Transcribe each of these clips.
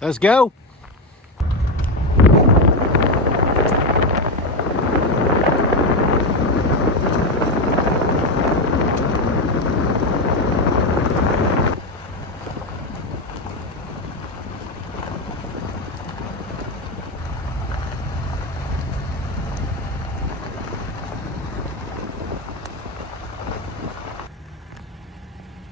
Let's go.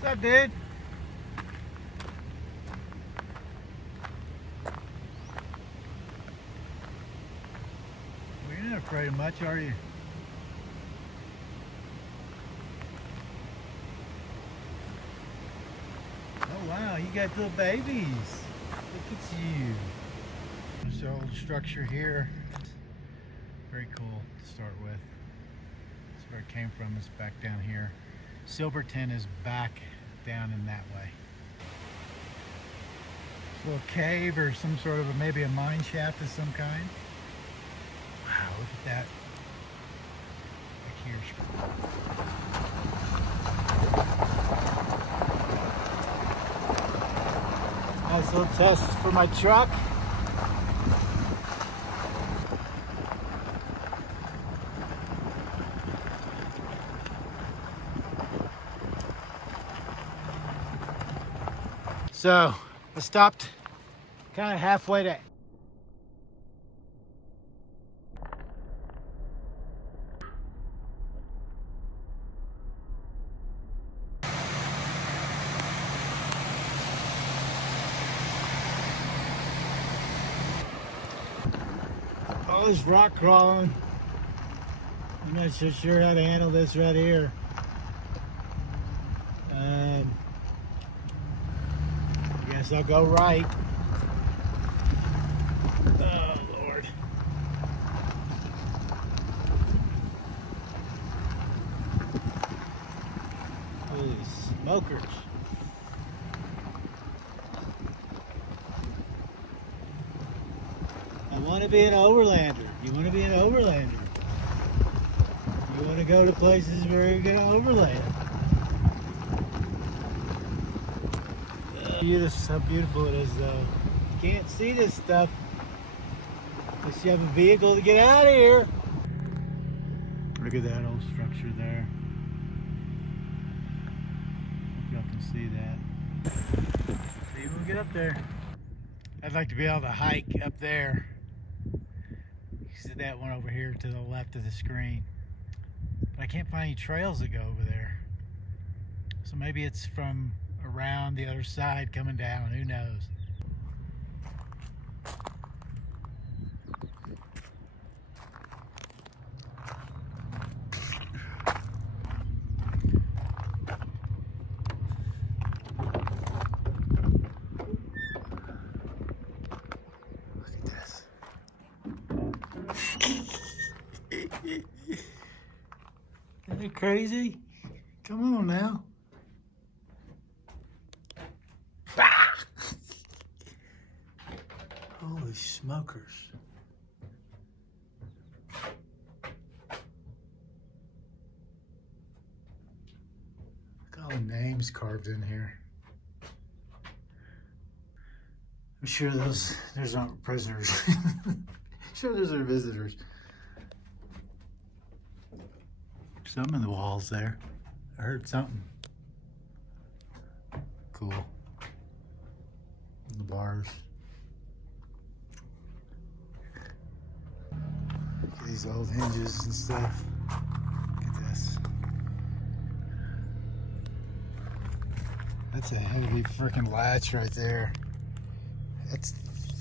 What's up, dude? Well, you're not afraid of much, are you? Oh wow, you got little babies. Look at you. There's the old structure here. Very cool to start with. That's where it came from, is back down here. Silverton is back down in that way. It's a little cave or some sort of maybe a mine shaft of some kind. Wow, look at that. Back here. Nice little test for my truck. So I stopped kind of halfway to all this rock crawling. I'm not so sure how to handle this right here. I guess I'll go right. Oh Lord. Holy smokers. I want to be an overlander. You want to be an overlander. You want to go to places where you're going to overland. How beautiful it is, though. You can't see this stuff unless you have a vehicle to get out of here. Look at that old structure there. Hope y'all can see that. See when we get up there. I'd like to be able to hike up there. You see that one over here to the left of the screen. But I can't find any trails that go over there. So maybe it's from around the other side coming down, who knows. Look at this. Isn't it crazy? Come on now. Holy smokers. Look at all the names carved in here. I'm sure those aren't prisoners. I'm sure those are visitors. Some in the walls there. I heard something. Cool. The bars. Look at these old hinges and stuff. Look at this. That's a heavy freaking latch right there. That's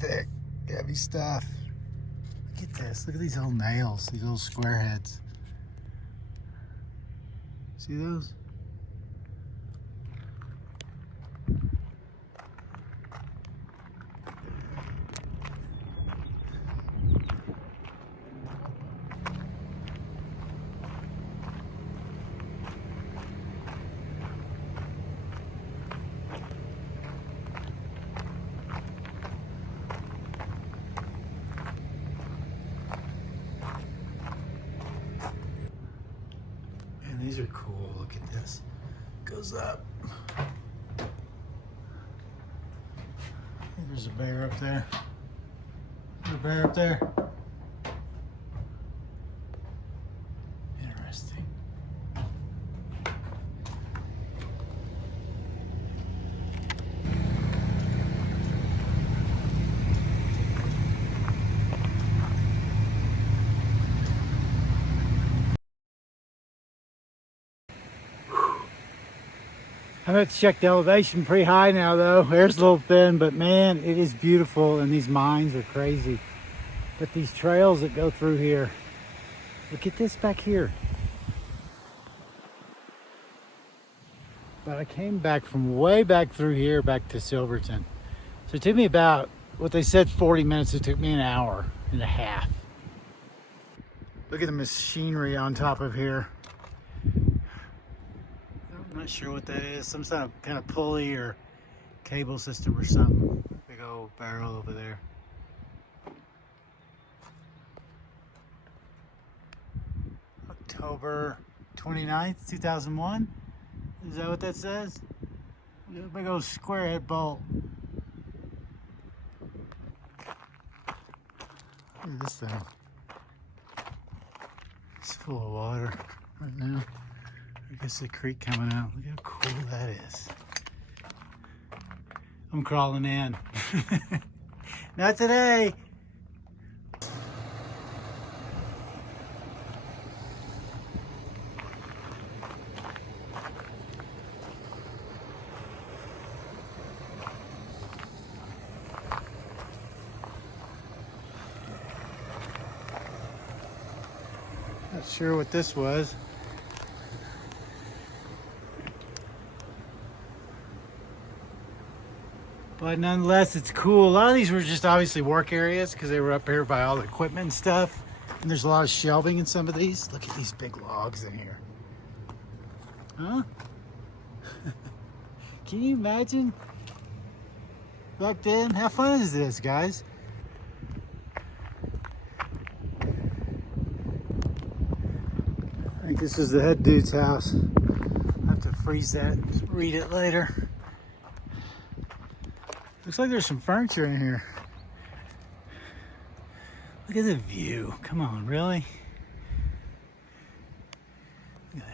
thick, heavy stuff. Look at this. Look at these old nails, these old square heads. See those? These are cool. Look at this. Goes up. These There's a bear up there. There's a bear up there. Interesting. I'm going to check the elevation pretty high now though. Air's a little thin, but man, it is beautiful and these mines are crazy. But these trails that go through here, look at this back here. But I came back from way back through here, back to Silverton. So it took me about, what they said 40 minutes, it took me an hour and a half. Look at the machinery on top of here. I'm not sure what that is. Some kind of pulley or cable system or something. Big old barrel over there. October 29th, 2001. Is that what that says? Big old square head bolt. Look at this thing. It's full of water right now. I guess the creek coming out. Look how cool that is. I'm crawling in. Not today. Not sure what this was. But nonetheless, it's cool. A lot of these were just obviously work areas because they were up here by all the equipment and stuff. And there's a lot of shelving in some of these. Look at these big logs in here. Huh? Can you imagine back then? How fun is this, guys? I think this is the head dude's house. I'll have to freeze that and read it later. Looks like there's some furniture in here. Look at the view. Come on, really? Look at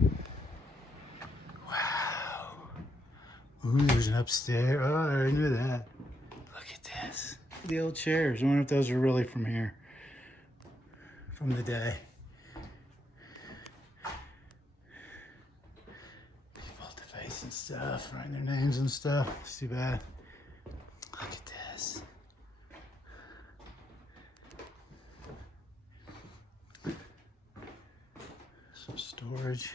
that. Wow. Ooh, there's an upstairs. Oh, I already knew that. Look at this. Look at the old chairs. I wonder if those are really from here. From the day. And stuff, writing their names and stuff. It's too bad. Look at this. Some storage.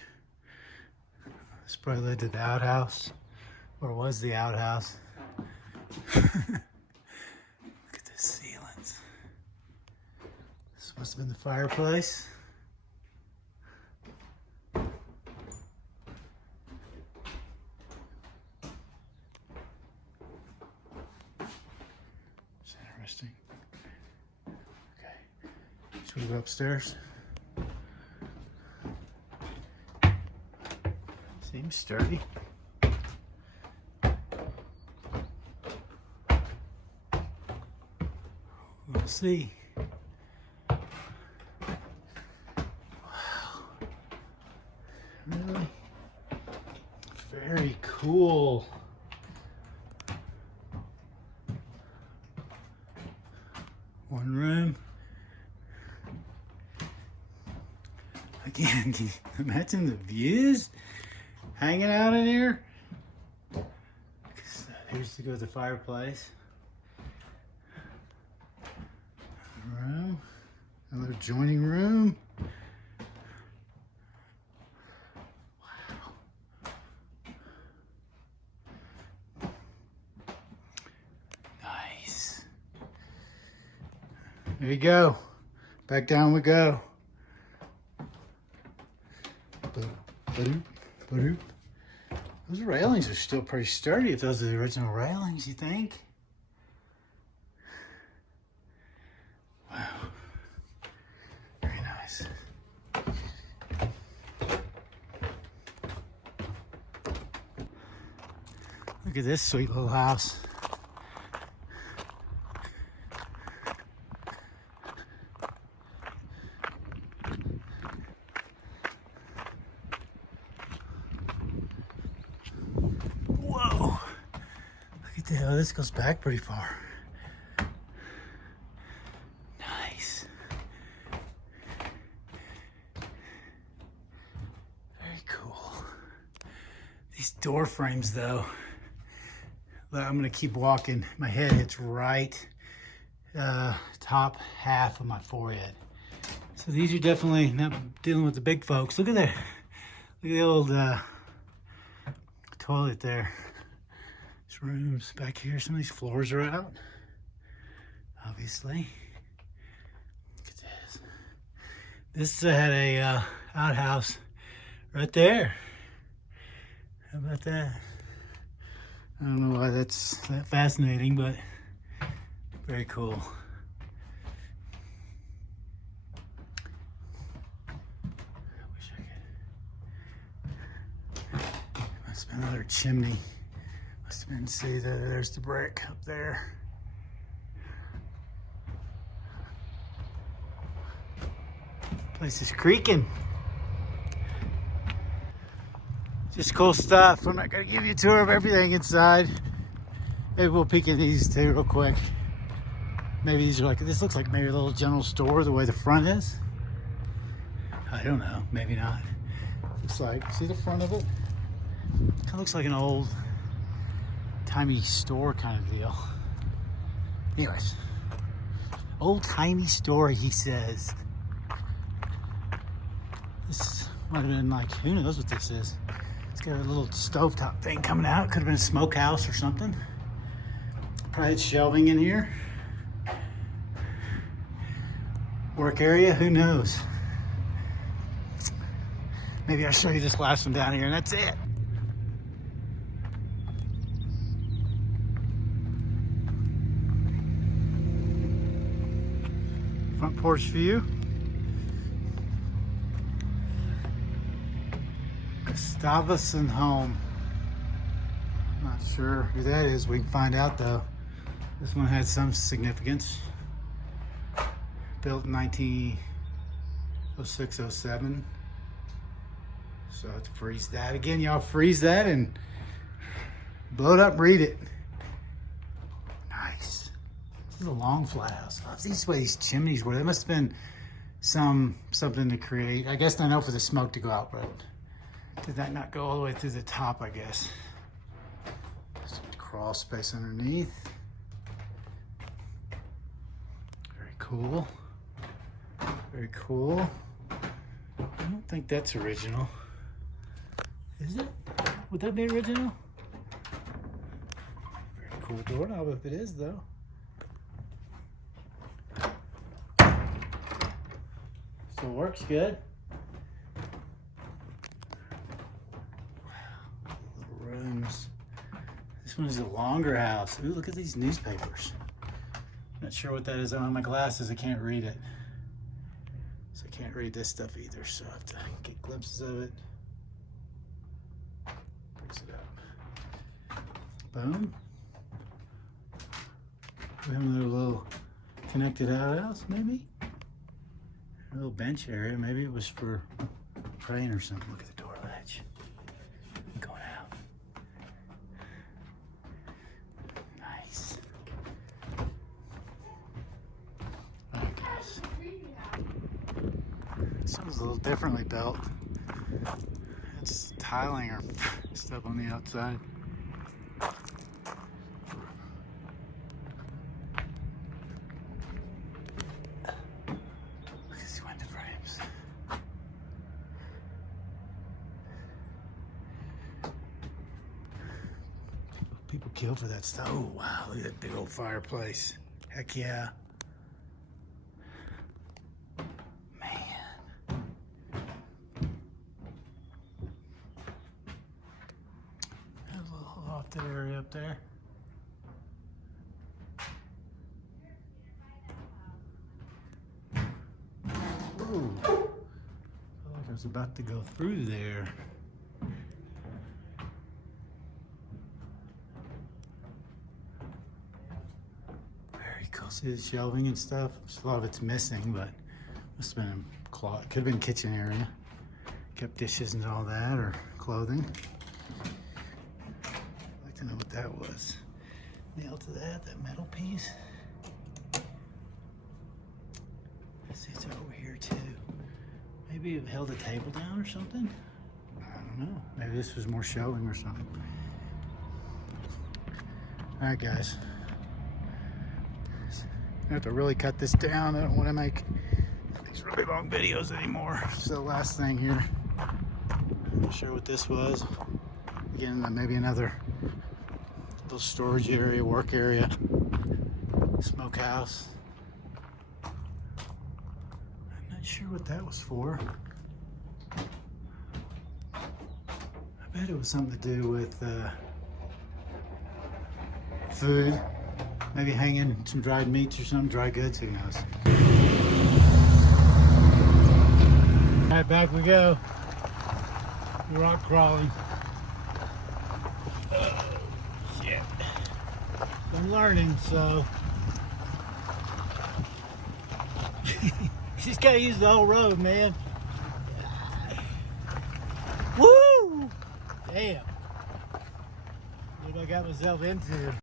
This probably led to the outhouse, or was the outhouse. Look at the ceilings. This must have been the fireplace. Okay, should we go upstairs? Seems sturdy. We'll see. Wow. Really? Very cool. One room. Again, can you imagine the views hanging out in here? Here's to go to the fireplace. Room. Another joining room. There you go. Back down we go. Those railings are still pretty sturdy if those are the original railings, you think? Wow. Very nice. Look at this sweet little house. Yeah, this goes back pretty far. Nice. Very cool. These door frames though, I'm gonna keep walking. My head hits right top half of my forehead. So these are definitely not dealing with the big folks. Look at that. Look at the old toilet there. These rooms back here, some of these floors are out, obviously. Look at this. This had a outhouse right there. How about that? I don't know why that's that fascinating, but very cool. I wish I could. Must have been another chimney. Must have been, see, there's the brick up there. Place is creaking. Just cool stuff. I'm not gonna give you a tour of everything inside. Maybe we'll peek at these two real quick. Maybe these are like, this looks like maybe a little general store the way the front is. I don't know, maybe not. Looks like, see the front of it? Kind of looks like an old timey store kind of deal. Anyways, old timey store, he says. This might have been like, who knows what this is? It's got a little stovetop thing coming out. Could have been a smokehouse or something. Probably had shelving in here. Work area, who knows? Maybe I'll show you this last one down here and that's it. Front porch view. Gustavusson home. Not sure who that is. We can find out though. This one had some significance. Built in 1906, 07. So I have to freeze that. Again, y'all freeze that and blow it up and read it. Nice. This is a long flat house. I love these way these chimneys were. There must have been something to create. I guess I know for the smoke to go out, but did that not go all the way through the top, I guess? Some crawl space underneath. Very cool. Very cool. I don't think that's original. Is it? Would that be original? Very cool doorknob if it is, though. So it works good. Wow. Little rooms. This one is a longer house. Ooh, look at these newspapers. Not sure what that is. I don't have my glasses. I can't read it. So I can't read this stuff either. So I have to get glimpses of it. Brings it up. Boom. We have another little connected outhouse, maybe? A little bench area. Maybe it was for praying or something. Look at the door ledge. I'm going out. Nice. All right, guys. This one's a little differently built. It's tiling or stuff on the outside. Look at these window frames. People kill for that stuff. Oh, wow, look at that big old fireplace. Heck yeah. That area up there. Ooh. I felt like I was about to go through there. Very cool. See the shelving and stuff? A lot of it's missing, but must have been a closet. Could have been kitchen area. Kept dishes and all that, or clothing. To know what that was. nail to that metal piece. Let's see, it's over here too. Maybe it held a table down or something. I don't know. Maybe this was more showing or something. All right, guys. I have to really cut this down. I don't want to make these really long videos anymore. So the last thing here, I'm not sure what this was. Again, maybe another little storage area, work area, smokehouse. I'm not sure what that was for. I bet it was something to do with food. Maybe hanging some dried meats or something, dry goods, who knows. All right, back we go. Rock crawling. Oh, shit. I'm learning, so. You just gotta use the whole road, man. Woo! Damn. What I got myself into.